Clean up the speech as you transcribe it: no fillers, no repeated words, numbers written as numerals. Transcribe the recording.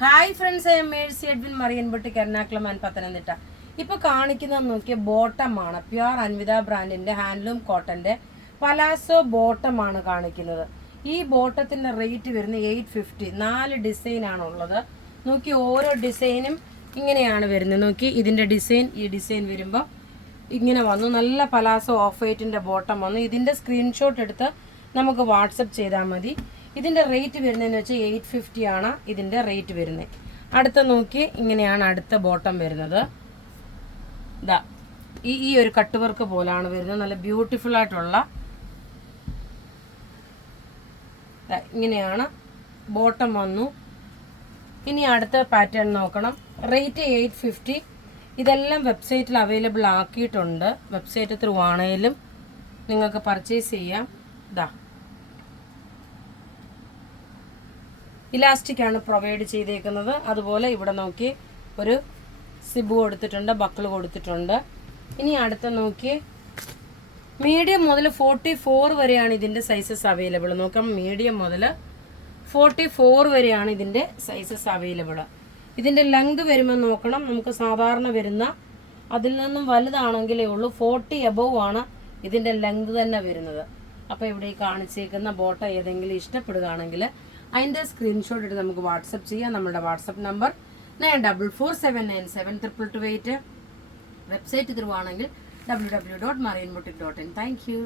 Hi friends, I M Mercy Edwin marine boutique Ernakulam and Pathanamthitta. ഇപ്പോൾ കാണിക്കുന്നത് നോക്കിയ ബോട്ടമാണ്. Pure Anvitha ബ്രാൻഡിന്റെ handloom കോട്ടന്റെ palazzo ബോട്ടമാണ് കാണിക്കുന്നത്. ഈ ബോട്ടത്തിന്റെ റേറ്റ് വരുന്നത് 850. 4 ഡിസൈനാണ് ഉള്ളത്. നോക്കി, ഓരോ ഡിസൈനും ഇങ്ങനെയാണ് വരുന്നത്. നോക്കി, ഇതിന്റെ ഡിസൈൻ, ഈ ഡിസൈൻ വരുമ്പോൾ ഇങ്ങനെ വന്നു. നല്ല പലാസോ ഓഫ് വൈറ്റിന്റെ ബോട്ടം വന്നു. ഇതിന്റെ സ്ക്രീൻഷോട്ട് എടുത്ത് നമുക്ക് വാട്സപ്പ് ചെയ്താൽ മതി. ഇതിൻ്റെ റേറ്റ് വരുന്നതെന്ന് വെച്ചാൽ 850 ആണ് ഇതിൻ്റെ റേറ്റ് വരുന്നത്. അടുത്ത നോക്കി, ഇങ്ങനെയാണ് അടുത്ത ബോട്ടം വരുന്നത്. ഇതാ ഈ ഒരു കട്ട് വർക്ക് പോലാണ് വരുന്നത്. നല്ല ബ്യൂട്ടിഫുൾ ആയിട്ടുള്ള ഇങ്ങനെയാണ് ബോട്ടം വന്നു. ഇനി അടുത്ത പാറ്റേൺ നോക്കണം. റേറ്റ് 850. ഇതെല്ലാം വെബ്സൈറ്റിൽ അവൈലബിൾ ആക്കിയിട്ടുണ്ട്. വെബ്സൈറ്റ് ത്രൂ ആണെങ്കിലും നിങ്ങൾക്ക് പർച്ചേസ് ചെയ്യാം. ഇതാ ഇലാസ്റ്റിക് ആണ് പ്രൊവൈഡ് ചെയ്തേക്കുന്നത്. അതുപോലെ ഇവിടെ നോക്കി ഒരു സിബ് കൊടുത്തിട്ടുണ്ട്, ബക്കിൾ കൊടുത്തിട്ടുണ്ട്. ഇനി അടുത്ത നോക്കി, മീഡിയം മുതൽ 44 വരെയാണ് ഇതിൻ്റെ സൈസസ് അവൈലബിൾ. നോക്കാം, മീഡിയം മുതൽ 44 വരെയാണ് ഇതിൻ്റെ സൈസസ് അവൈലബിൾ. ഇതിൻ്റെ ലെങ്ത് വരുമ്പോൾ നോക്കണം, നമുക്ക് സാധാരണ വരുന്ന അതിൽ നിന്നും വലുതാണെങ്കിലേ ഉള്ളൂ. 40 എബോവ് ആണ് ഇതിൻ്റെ ലെങ്ത് തന്നെ വരുന്നത്. അപ്പോൾ ഇവിടെ ഈ കാണിച്ചേക്കുന്ന ബോട്ട ഏതെങ്കിലും ഇഷ്ടപ്പെടുകയാണെങ്കിൽ അതിൻ്റെ സ്ക്രീൻഷോട്ട് എടുത്ത് നമുക്ക് വാട്സപ്പ് ചെയ്യാം. നമ്മുടെ വാട്സപ്പ് നമ്പർ 9447972228. വെബ്സൈറ്റ് ത്രൂ ആണെങ്കിൽ www.marianboutique.in. Thank you.